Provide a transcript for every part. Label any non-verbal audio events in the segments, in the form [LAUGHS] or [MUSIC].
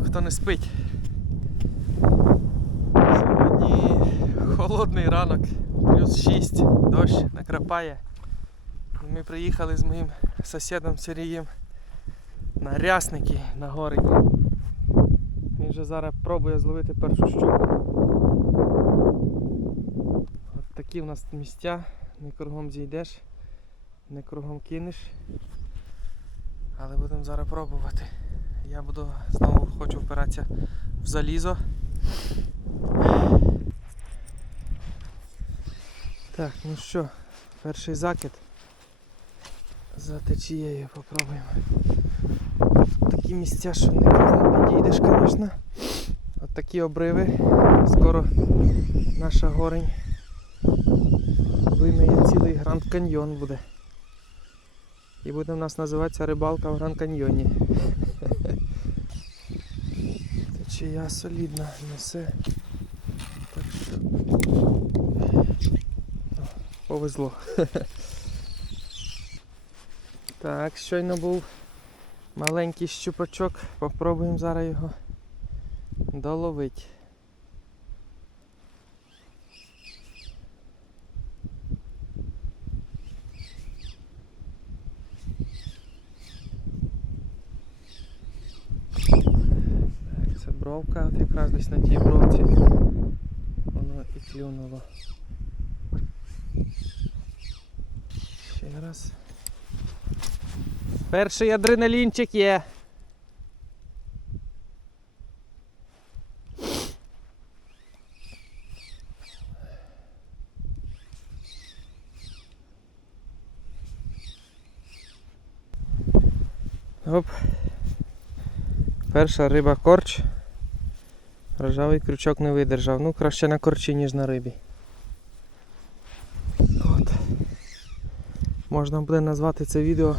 хто не спить. Сьогодні холодний ранок, плюс 6, дощ накрапає. І Ми приїхали з моїм сусідом Сергієм на рясники на гори. Він вже зараз пробує зловити першу щуку. От такі в нас місця, не кругом зійдеш, не кругом кинеш. Але будемо зараз пробувати. Я буду знову хочу впиратися в залізо. Так, ну що, перший закид. За течією попробуємо. Такі місця, що не підійдеш, звісно. От такі обриви. Скоро наша горень вимиє цілий Гранд Каньйон буде. І буде в нас називатися рибалка в Гранд Каньйоні. Течія солідна несе. Так що. Повезло. [LAUGHS] Так, щойно був маленький щупачок. Попробуємо зараз його доловити. Так, це бровка, якраз десь на тій бровці воно і клюнуло. Ще раз. Перший адреналінчик є. Оп. Перша риба корч. Рожавий крючок не видержав. Ну, краще на корчі, ніж на рибі. От. Можна буде назвати це відео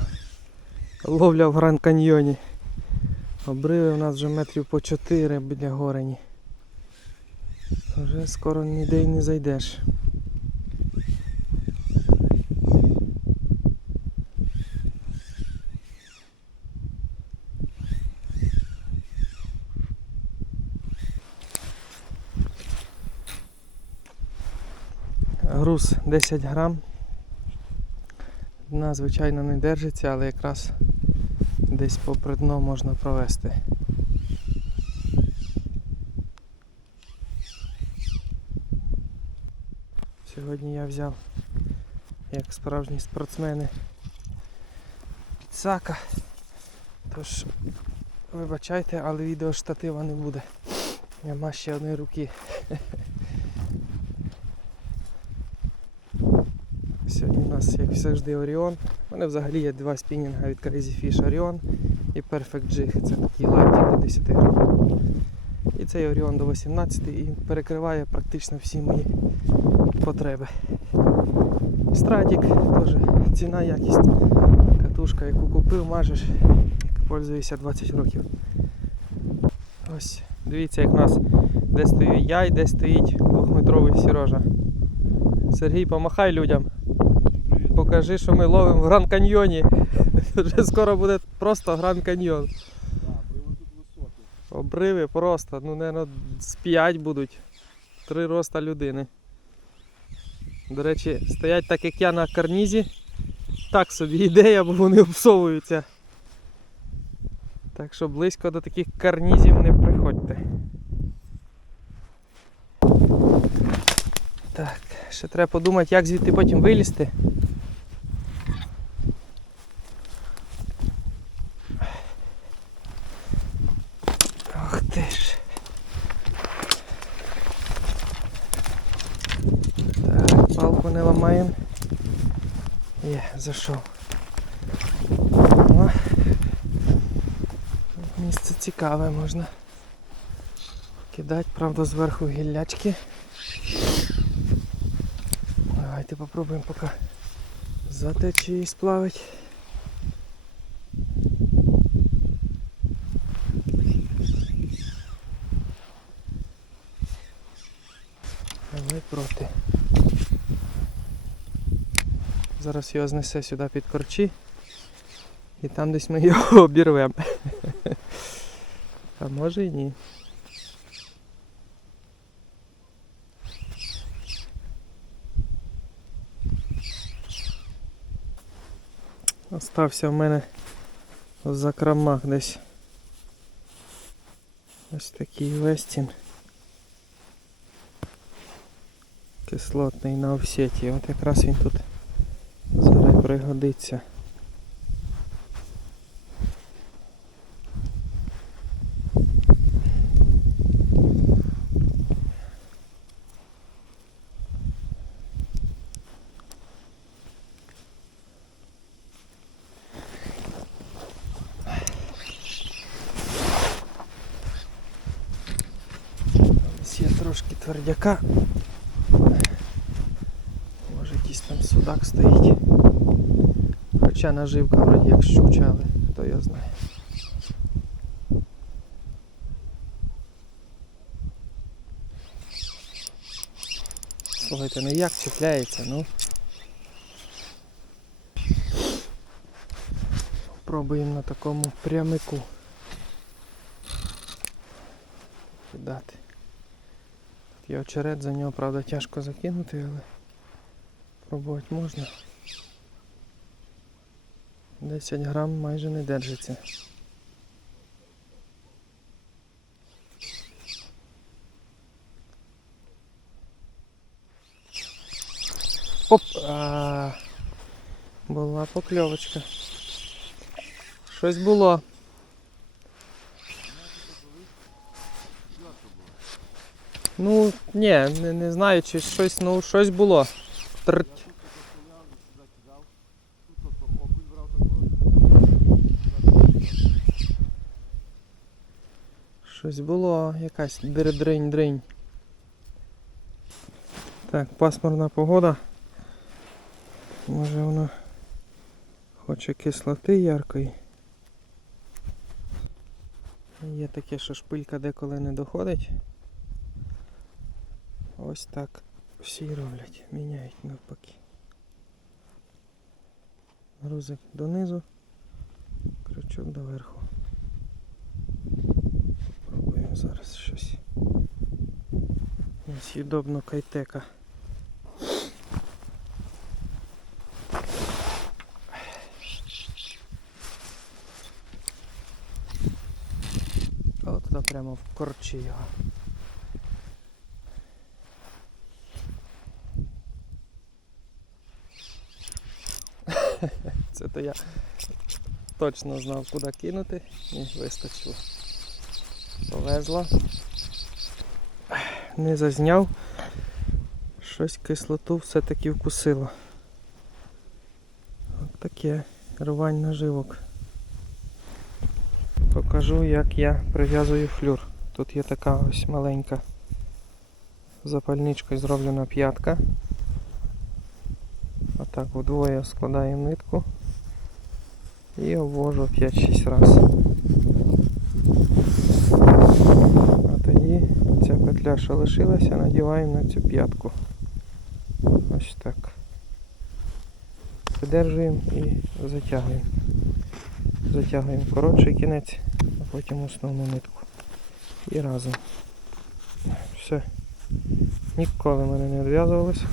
Ловля в Гранд Каньйоні. Обриви у нас вже метрів по 4 біля горені. Вже скоро ніде й не зайдеш. Груз 10 грам. Дна, звичайно, не держиться, але якраз десь попри дно можна провести. Сьогодні я взяв, як справжні спортсмени, підсака. Тож, вибачайте, але відео штатива не буде. Нема ще одної руки. [LAUGHS] Сьогодні у нас, як завжди, Оріон. У мене взагалі є два спінінга від Crazy Fish Orion і Perfect Jig. Це такий лайтінг до 10 грам. І цей Оріон до 18 і перекриває практично всі мої потреби. Стратік теж ціна, якість. Катушка, яку купив, мажеш, пользуюся 20 років. Ось, дивіться, як у нас де стою я і де стоїть двохметровий Сірожа. Сергій, помахай людям. Покажи, що ми ловимо в Гранд Каньйоні. [LAUGHS] Вже скоро буде просто Гранд Каньйон. Обриви просто, ну, мабуть, з 5 будуть. Три роста людини. До речі, стоять так, як я на карнізі. Так собі ідея, бо вони обсовуються. Так що близько до таких карнізів не приходьте. Так, ще треба подумати, як звідти потім вилізти. Ох ти ж. Так, палку не ламаємо. Є, зайшов. Місце цікаве можна. Кидати, правда, зверху гіллячки. Давайте попробуємо поки за і сплавить. Давай проти. Зараз його знесе сюди під корчі. І там десь ми його [LAUGHS] обірвемо. А може і ні. Остався в мене в закромах десь ось такий вестін. Кислотний на офсеті. От якраз він тут пригодиться. Трошки твердяка. Може якийсь там судак стоїть. Хоча наживка вроді як щуча, але хто його знає. Слухайте, ну як чіпляється, ну. Пробуємо на такому прямику кидати. Тут є очерет, за нього, правда, тяжко закинути, але пробувати можна. 10 грам майже не держиться. Оп! А, була покльовочка. Щось було. Ну, ні, не, не знаю, чи щось, ну щось було. Трть. Щось було, якась дринь-дринь. Так, пасмурна погода. Може воно хоче кислоти яркої. Є таке, що шпилька деколи не доходить. Ось так всі роблять, міняють навпаки. Грузик донизу, крючок доверху. Зараз щось. Несъедобно кайтека. От туди прямо в корчі його. [LAUGHS] Це то я точно знав, куди кинути і вистачило. Повезло. Не зазняв. Щось кислоту все-таки вкусило. От таке рвань наживок. Покажу, як я прив'язую флюр. Тут є така ось маленька запальничкою зроблена п'ятка. Отак вдвоє складаємо нитку і обвожу 5-6 разів. А тоді петля, що лишилася, надіваємо на цю п'ятку. Ось так. Придержуємо і затягуємо. Затягуємо коротший кінець, а потім основну нитку. І разом. Все. Ніколи мене не відв'язувалося.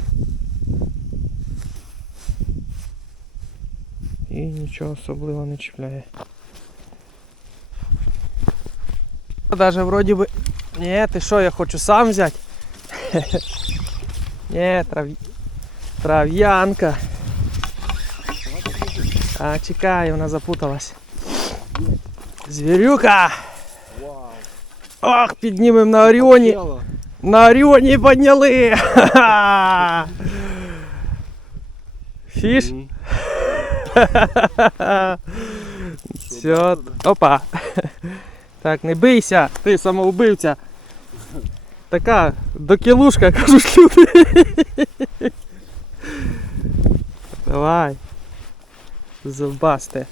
І нічого особливо не чіпляє. Даже вроді би. Ні, ти що, я хочу сам взяти? [LAUGHS] Ні, трав... трав'янка. А, чекай, вона запуталась. Звірюка! Вау. Ох, піднімемо на Оріоні. Тіло. На Оріоні підняли! Ха-ха! Фіш? Мгм. Все. Опа. Так, не бийся, ти самоубивця. Така докілушка, [LAUGHS] кажуть люди. Давай. Зубасте.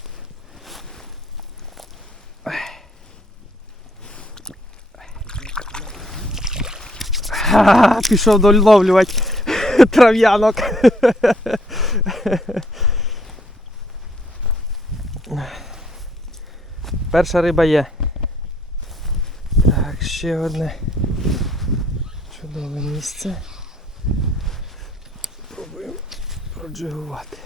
Пішов доловлювати [LAUGHS] трав'янок. Перша риба є. Ще одне чудове місце. Пробуємо проджигувати.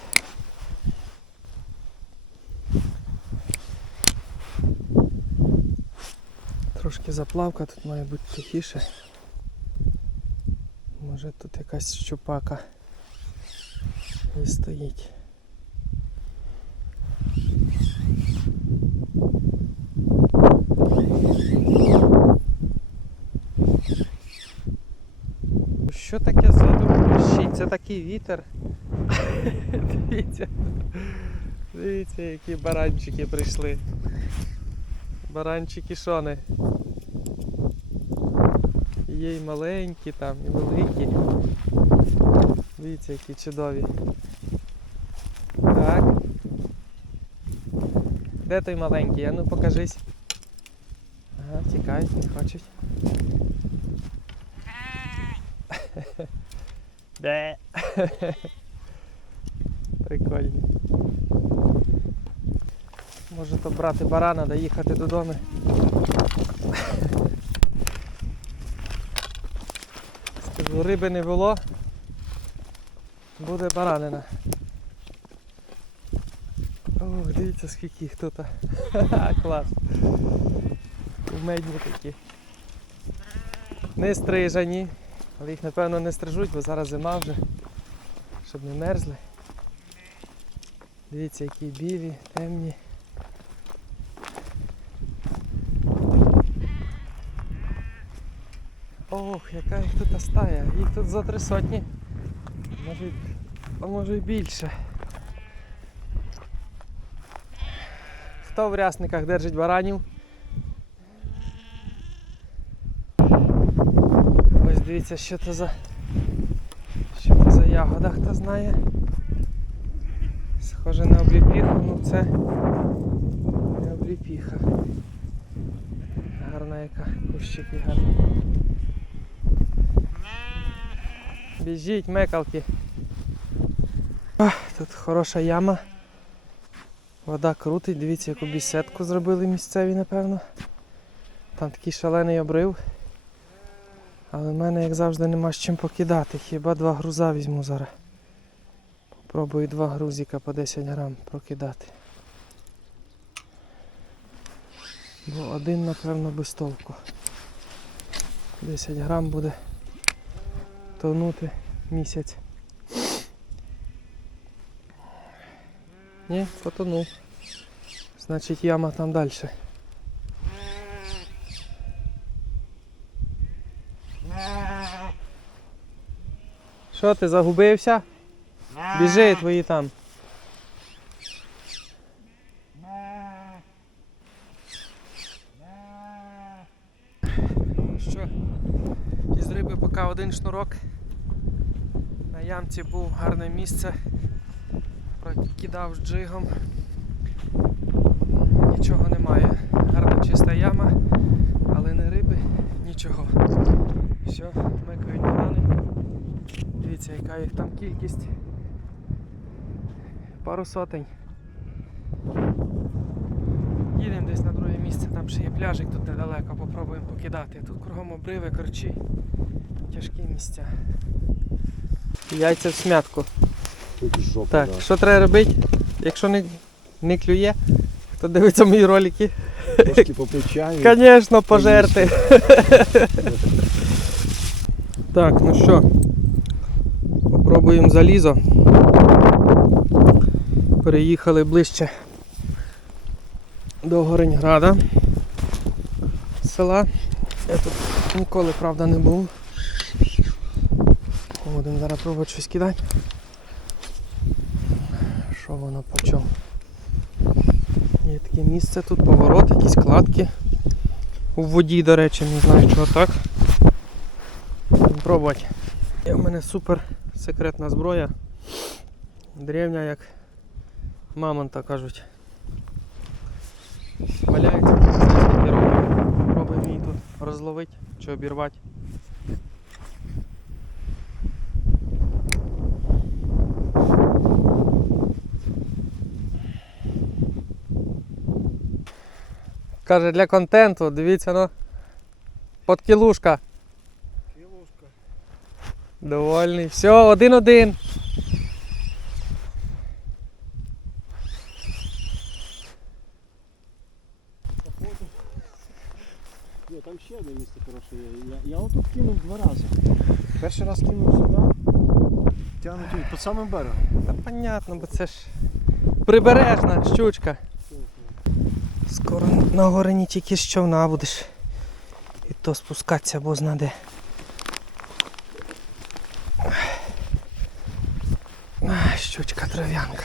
Трошки заплавка, тут має бути тихіше. Може тут якась щупака і стоїть. Що таке ззаду такий вітер. [LAUGHS] Дивіться. Дивіться, які баранчики прийшли. Баранчики шони. Є й маленькі там, і великі. Дивіться, які чудові. Так. Де той маленький? А ну покажись. Ага, тікають, не хочуть. Де? [LAUGHS] Прикольні. Може то брати барана да їхати додому. [LAUGHS] Скажу, риби не було. Буде баранина. Ох, дивіться скільки їх тут. [LAUGHS] Клас. Медні такі. Не стрижані. Але їх напевно не стрижуть, бо зараз зима вже. Щоб не мерзли. Дивіться, які білі, темні. Ох, яка їх тут стая. Їх тут за три сотні. Може, а може й більше. Хто в рясниках держить баранів? Ось дивіться, що це за. Ягода, хто знає. Схоже на обліпіху, ну це не обліпіха. Гарна яка, кущики гарні. Біжіть, мекалки. Ах, тут хороша яма. Вода крутить, дивіться, яку бісетку зробили місцеві, напевно. Там такий шалений обрив. Але в мене, як завжди, нема з чим покидати. Хіба два груза візьму зараз. Попробую два грузика по 10 грам прокидати. Бо один, напевно, без толку. 10 грам буде тонути місяць. Ні, потонув. Значить яма там далі. Що ти загубився? Біжи твої там. Що? Із риби поки один шнурок. На ямці був гарне місце. Прокидав з джигом. Нічого немає. Гарна чиста яма, але не риби, нічого. Все, мекають барани. Дивіться, яка їх там кількість. Пару сотень. Їдемо десь на друге місце, там ще є пляжик тут недалеко, попробуємо покидати. Тут кругом обриви, корчі, тяжкі місця. Яйця в смятку. Тут жопа, Так, да. що треба робити? Якщо не, не клює, хто дивиться мої ролики, Трошки чаю. звісно, пожерти. Так, ну що, попробуємо залізо. Переїхали ближче до Гореньграда села. Я тут ніколи, правда, не був. Будемо зараз пробувати щось кидати. Що воно по чому? Є таке місце, тут поворот, якісь кладки. У воді, до речі, не знаю чого так. Будемо Пробувати. Є в мене супер секретна зброя. Древня, як мамонта кажуть. Валяється. Пробуємо її тут розловити чи обірвати. Каже, для контенту, дивіться, ну. Подкілушка. Довольний. Все, один-один. Ні, там ще одне місце хороше є. Я, я отут кинув два рази. Перший раз кинув сюди, тягнуть під самим берегом. Та понятно, бо це ж прибережна щучка. Скоро на горині тільки з човна будеш. І то спускатися, бо знаде. Ай, Щучка трав'янка.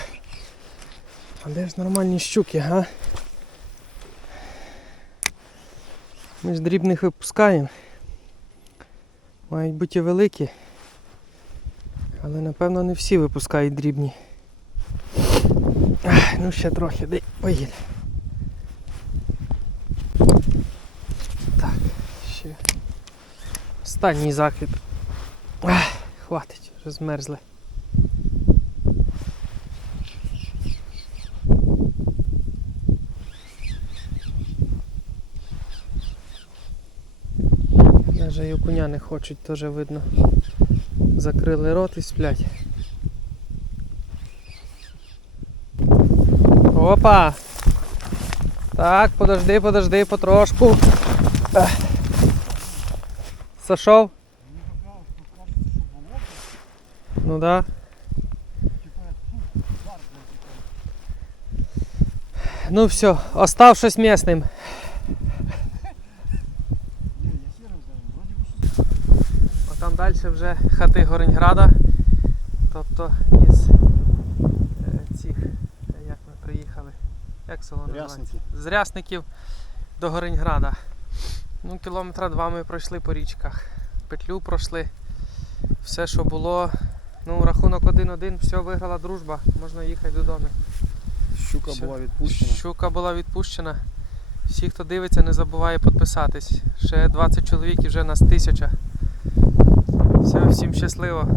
А де ж нормальні щуки, га? Ми ж дрібних випускаємо. Мають бути великі. Але напевно не всі випускають дрібні. Ах, ну ще трохи, дай поїде. Так, ще. Останній закид. Ах, хватить, вже і окуня не хочуть, теж видно. Закрили рот і сплять. Опа! Так, подожди, подожди, потрошку. Сошов? Ну да. Ну все, остав щось місним. А там далі вже хати Гореньграда. Тобто із е, цих, як ми приїхали, як село називається? З Рясників до Гореньграда. Ну, кілометра два ми пройшли по річках. Петлю пройшли. Все, що було. Ну, рахунок 1-1, все, виграла дружба, можна їхати додому. Щука Все. була відпущена. Щука була відпущена. Всі, хто дивиться, не забуває підписатись. Ще 20 чоловік і вже нас тисяча. Все, всім щасливо.